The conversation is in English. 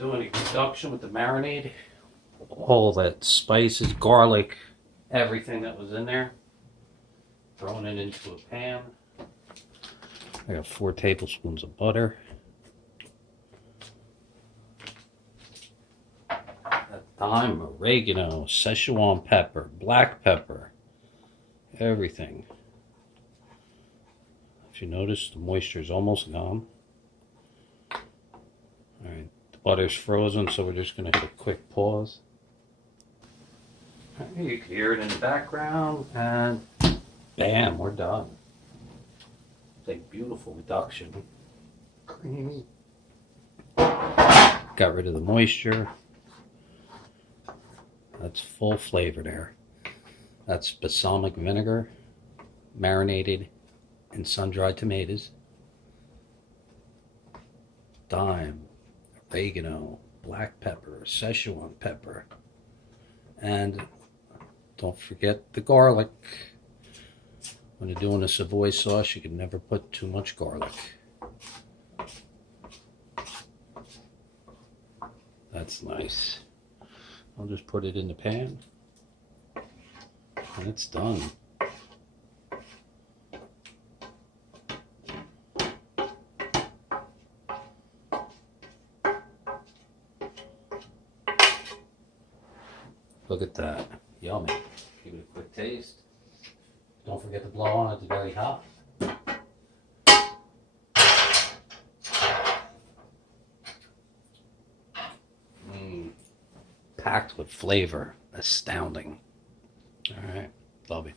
doing a reduction with the marinade. All that spices, garlic, everything that was in there. Throwing it into a pan. I got 4 tablespoons of butter. Thyme, oregano, Szechuan pepper, black pepper, everything. If you notice, the moisture is almost gone. Alright, the butter's frozen, so we're just going to hit a quick pause. Right, you can hear it in the background, and bam, we're done. It's a beautiful reduction. Creamy. Got rid of the moisture. That's full flavor there. That's balsamic vinegar, marinated in sun-dried tomatoes, thyme, oregano, black pepper, Szechuan pepper, and don't forget the garlic. When you're doing a Savoy sauce, you can never put too much garlic. That's nice. I'll just put it in the pan, and it's done. Look at that. Yummy. Give it a quick taste. Don't forget to blow on it, it's very hot. Packed with flavor. Astounding. All right. Love it.